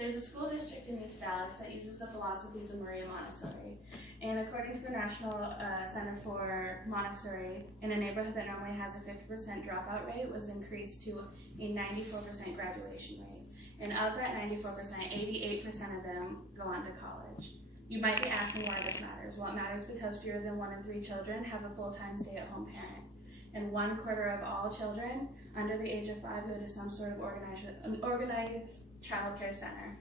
There's a school district in East Dallas that uses the philosophies of Maria Montessori. And according to the National Center for Montessori, in a neighborhood that normally has a 50% dropout rate was increased to a 94% graduation rate. And of that 94%, 88% of them go on to college. You might be asking why this matters. Well, it matters because fewer than 1 in 3 children have a full-time stay-at-home parent. And 1/4 of all children under the age of 5 go to some sort of organized child care center.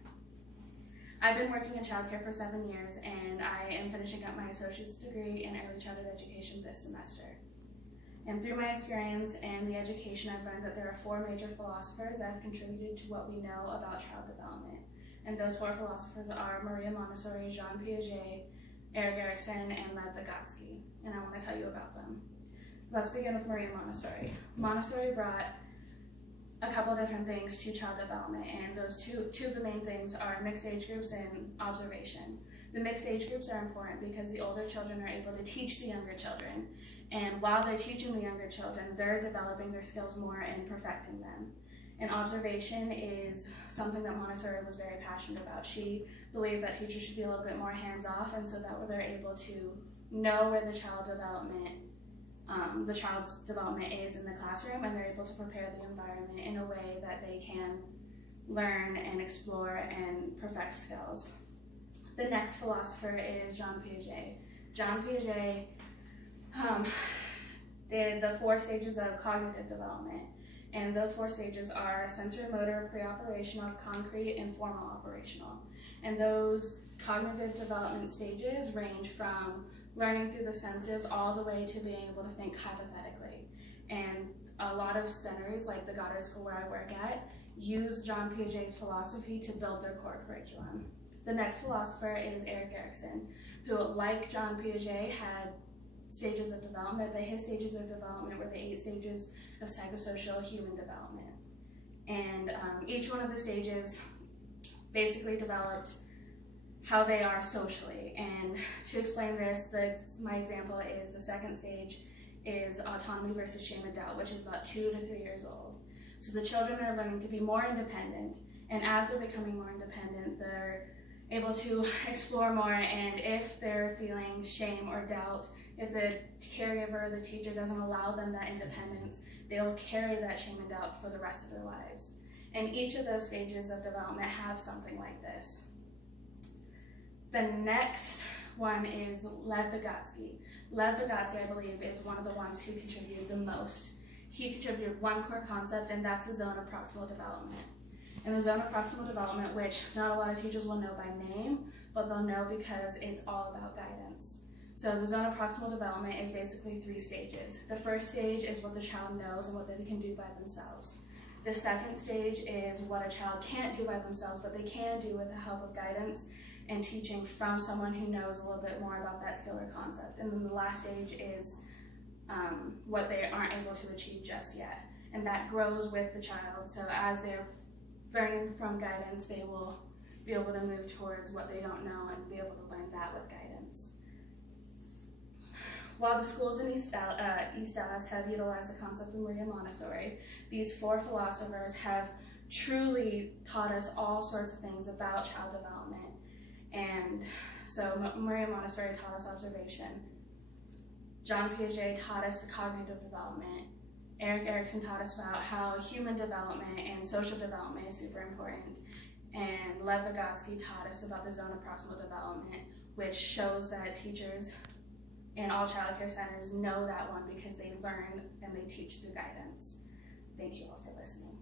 I've been working in childcare for 7 years, and I am finishing up my associate's degree in early childhood education this semester. And through my experience and the education, I've learned that there are 4 major philosophers that have contributed to what we know about child development. And those 4 philosophers are Maria Montessori, Jean Piaget, Erik Erikson, and Lev Vygotsky. And I want to tell you about them. Let's begin with Maria Montessori. Montessori brought a couple different things to child development, and those two of the main things are mixed age groups and observation. The mixed age groups are important because the older children are able to teach the younger children, and while they're teaching the younger children, they're developing their skills more and perfecting them. And observation is something that Montessori was very passionate about. She believed that teachers should be a little bit more hands-off, and so that they're able to know where the child's development is in the classroom, and they're able to prepare the environment in a way that they can learn and explore and perfect skills. The next philosopher is Jean Piaget. Jean Piaget did the 4 stages of cognitive development, and those 4 stages are sensory-motor, pre-operational, concrete, and formal operational. And those cognitive development stages range from learning through the senses all the way to being able to think hypothetically. And a lot of centers, like the Goddard School where I work at, use Jean Piaget's philosophy to build their core curriculum. The next philosopher is Erik Erikson, who, like Jean Piaget, had stages of development, but his stages of development were the 8 stages of psychosocial human development. And each one of the stages basically developed how they are socially. And to explain this, my example is the second stage is autonomy versus shame and doubt, which is about 2 to 3 years old. So the children are learning to be more independent, and as they're becoming more independent, they're able to explore more, and if they're feeling shame or doubt, if the caregiver or the teacher doesn't allow them that independence, they'll carry that shame and doubt for the rest of their lives. And each of those stages of development have something like this. The next one is Lev Vygotsky. Lev Vygotsky, I believe, is one of the ones who contributed the most. He contributed 1 core concept, and that's the zone of proximal development. And the zone of proximal development, which not a lot of teachers will know by name, but they'll know because it's all about guidance. So the zone of proximal development is basically 3 stages. The first stage is what the child knows and what they can do by themselves. The second stage is what a child can't do by themselves, but they can do with the help of guidance and teaching from someone who knows a little bit more about that skill or concept. And then the last stage is what they aren't able to achieve just yet. And that grows with the child. So as they're learning from guidance, they will be able to move towards what they don't know and be able to learn that with guidance. While the schools in East Dallas have utilized the concept of Maria Montessori, these 4 philosophers have truly taught us all sorts of things about child development. And so Maria Montessori taught us observation. Jean Piaget taught us the cognitive development. Erik Erikson taught us about how human development and social development is super important. And Lev Vygotsky taught us about the zone of proximal development, which shows that teachers in all child care centers know that one because they learn and they teach through guidance. Thank you all for listening.